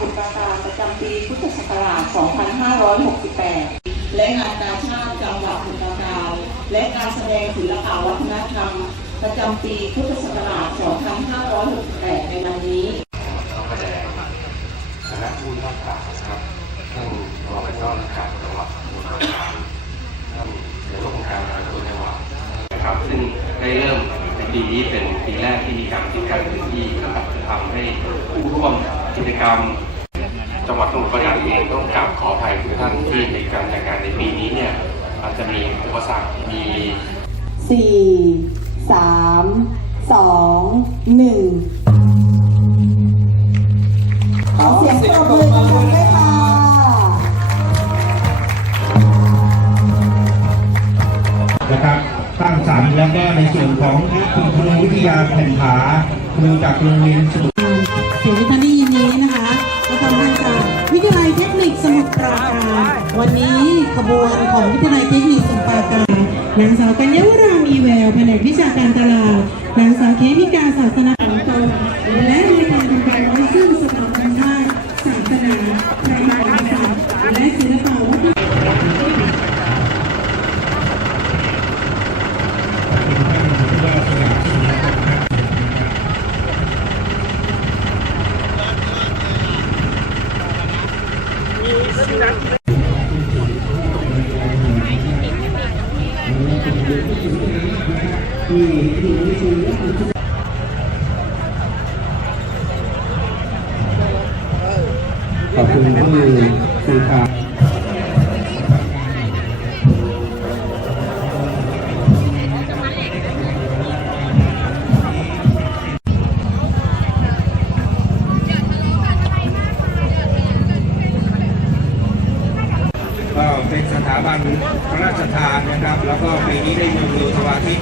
ขุนปาการประจำปีพุทธศักราช 2568 และงานกาชาติจังหวัดสมุทรปราการและการแสดงศิลปวัฒนธรรม ประจำปีพุทธศักราช 2568 ในวันนี้เขาแสดงคณะผู้พิพากษานะครับท่านรองนายกรัฐการจังหวัดสมุทรปราการท่านนายกองค์การบริหารส่วนจังหวัดนะครับ ซึ่งได้เริ่มปีนี้เป็นปีแรกที่มีการติดการพื้นที่ก็จะทำให้ผู้ร่วมกิจกรรม จังหวัดสมุทรปราการเองต้องกราบขออภัยทุกท่านที่ในการจัดการในปีนี้เนี่ยอาจจะมีอุปสรรคมีสี่สามสองหนึ่งขอเสียงปรบมือดังๆด้วยค่ะนะครับตั้งสรรแล้วก็ในส่วนของคุณครูวิทยาแผ่นผาครูจากโรงเรียนสมุทรเสียงที่ท่านได้ วันนี้ขบวนของวิทยาลัยเทคนิคสมุทรปราการนางสาวกัญญาวรามีแววแผนกวิชาการตลาดนางสาวเคมิกาศาสนาของตนและในการทำการไว้ซึ่งสถาบันชาติศาสนาพระมหากษัตริย์และศิลปวัฒน ขอบคุณผู้สื่อข่าวก็เป็นสถาบันพระราชทานนะครับ แล้วก็ปีนี้ได้ยูโรสวาทิต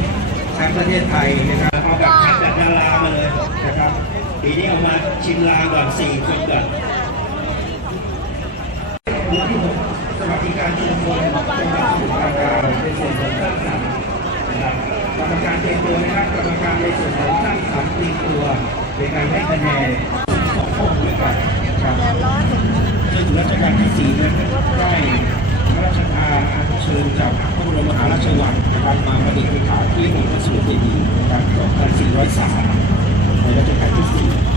แชมป์ประเทศไทยนะครับเอาแบบแข่งแบบดารามาเลยนะครับปีนี้เอามาชิมลาก่อนสี่คนก่อนวันที่หกสวัสดิการชุมชนจังหวัดสมุทรปราการในส่วนของสร้างสรรนะครับกรรมการเตรียมตัวนะครับกรรมการในส่วนของสร้างสรรเตรียมตัวในการให้คะแนนสองคนด้วยกันนะครับซึ่งรัชกาลที่สี่นั้นได้ ระราชทานอัญเชิญจากพระบรมมหาราชวังนะครับมาประดิษฐานที่องค์พระสุเจดีนะครับ2403ในรัชกาลที่สี่นะค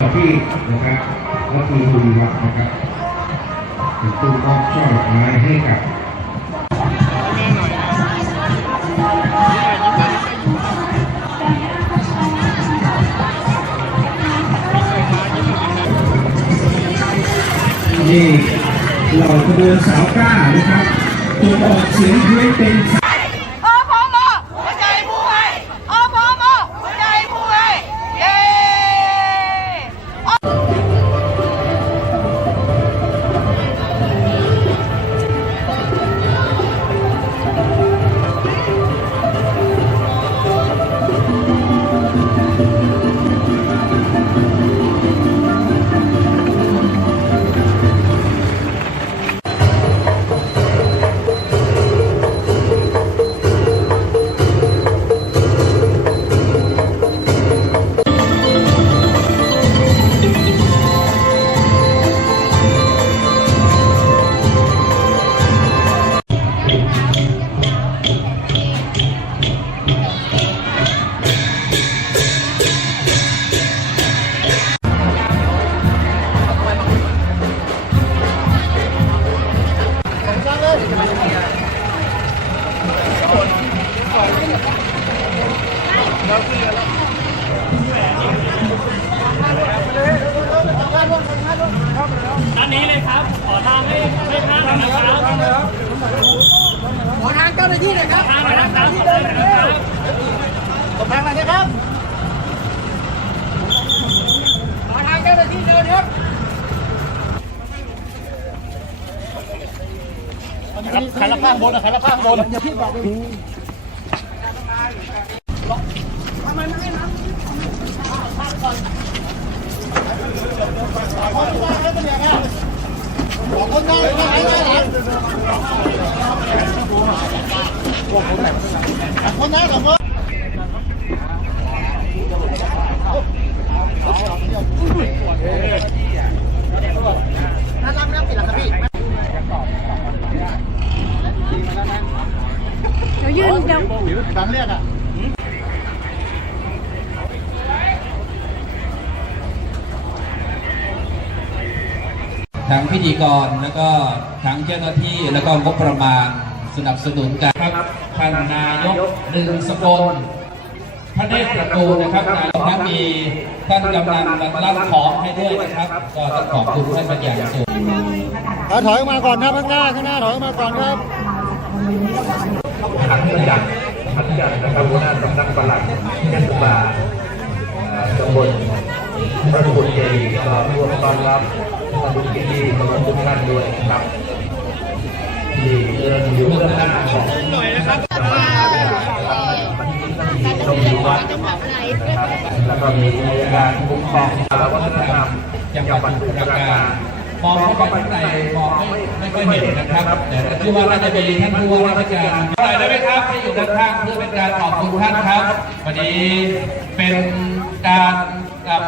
รับที่นะครับก็คือบุญวัดนะครับเป็นตู้มอบช่อดอกไม้ให้กับ ขบวนสาวกล้านะครับตัวออกเสียงเพี้ยเป็น ครับทางหน่อยนะครับขอทางหน่อยนะครับขอทางหน่อยนะครับขอทางเจ้าหน้าที่เดินครับใครรับข้างบนนะใครรับข้างบนอย่าพี่บอกเลยทำไมไม่ให้น้ำ คนนั้นเหรอทั้งพิธีกรแล้วก็ทั้งเจ้าหน้าที่แล้วก็งบประมาณสนับสนุนกันครับ ท่านนายกหนึ่งสกลพระเดชประตูนะครับนายกนักมีท่านกำลังรับของให้ด้วยนะครับ ก็ต้องขอบคุณท่านเป็นอย่างสูงเอาถอยออกมาก่อนครับข้างหน้าข้างหน้าถอยออกมาก่อนครับขันจักรขันจักรนะครับหัวหน้าสำนักปลัดเทศบาลเอ่อตำบลพระพุทธเจดีย์ก็ร่วมต้อนรับท่านผู้ที่ดีขอบคุณทุกท่านด้วยนะครับที่เดินอยู่เบื้องหน้าของหน่อยนะครับตรงนี้วัดนะครับแล้ว ก็มีอายการคุ้มครองวัฒนธรรมจังหวัดสมุทรปราการมองเข้าไปข้างในมองไม่ไม่ค่อยเห็นนะครับแต่เชื่อว่าน่าจะเป็นท่านผู้ว่าราชการเท่าไรได้ไหมครับที่อยู่ด้านข้างเพื่อเป็นการขอบคุณท่านครับ วันนี้เป็นการกับ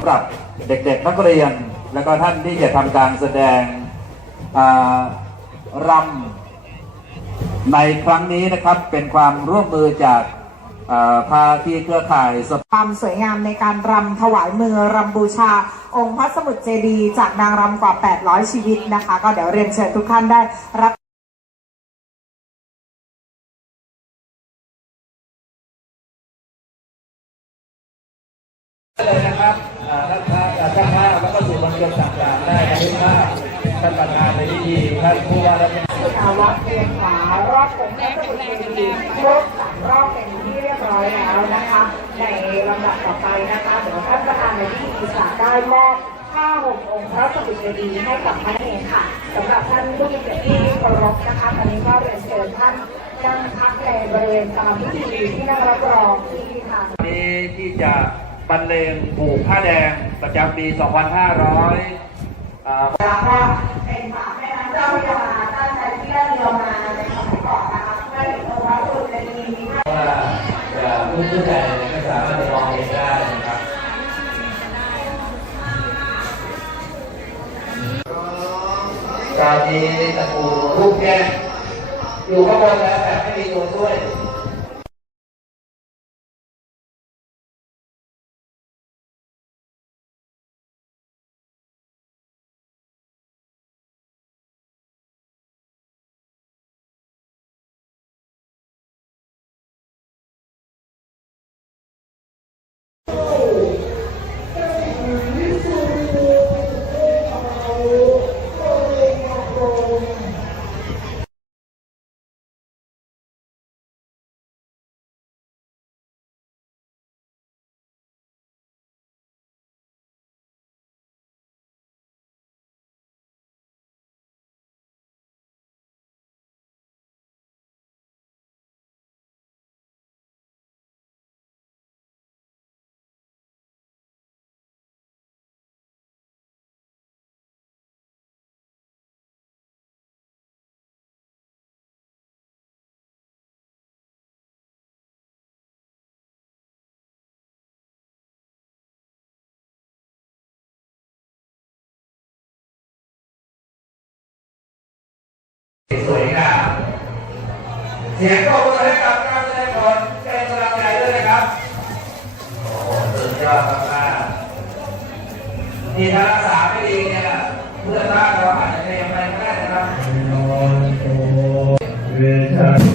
ำหรับเด็กๆนักเรียน แล้วก็ท่านที่จะทำการแสดงอ่ารำในครั้งนี้นะครับเป็นความร่วมมือจากอ่าภาคีเครือข่ายความสวยงามในการรำถวายมือรำบูชา องค์พระสมุทรเจดีย์จากนางรำกว่า 800 ชีวิตนะคะ ก็เดี๋ยวเรียนเชิญทุกท่านได้รับ แล้วก็สื่อมวลชนต่างๆได้บันภาพท่านประธานในพิธีท่านผู้ว่าราชการภาวะเวียนขวารอบองค์พระสมุทรเจดีครบสามรอบเป็นที่เรียบร้อยแล้วนะคะ ในลำดับต่อไปนะคะเดี๋ยวท่านประธานในพิธีจะได้มอบผ้าห่มองค์พระสมุทรเจดีย์ให้กับพระเองค่ะสำหรับท่านผู้มีเกียรติที่เคารพนะคะตอนนี้ก็เรียนเชิญท่านนั่งพักในบริเวณตามพิธีที่นั่งรับรองที่ทางนี้ที่จะบรรเลงผูกผ้าแดง ประจำปี 2500อ่า แล้วก็เป็นฝาแม่น้ำเจ้าพระยาตั้งใจที่ได้เรือมาในสมัยก่อนนะคะเพื่อเห็นองค์พระสมุทรเจดีย์มีว่าจะผู้ผู้ใหญ่ไม่สามารถจะมองเห็นได้นะครับตอนนี้ตะปูรูปแก้อยู่ข้างบนแล้วแต่ไม่มี สวยงามเสียงปรบมือให้กับการแสดงผลเป็นกำลังใจด้วยนะครับโอ้โหสุดยอดมากๆนี่ถ้ารักษาไม่ดีเนี่ยเพื่อนบ้านเราอาจจะยังไม่ได้นะครับ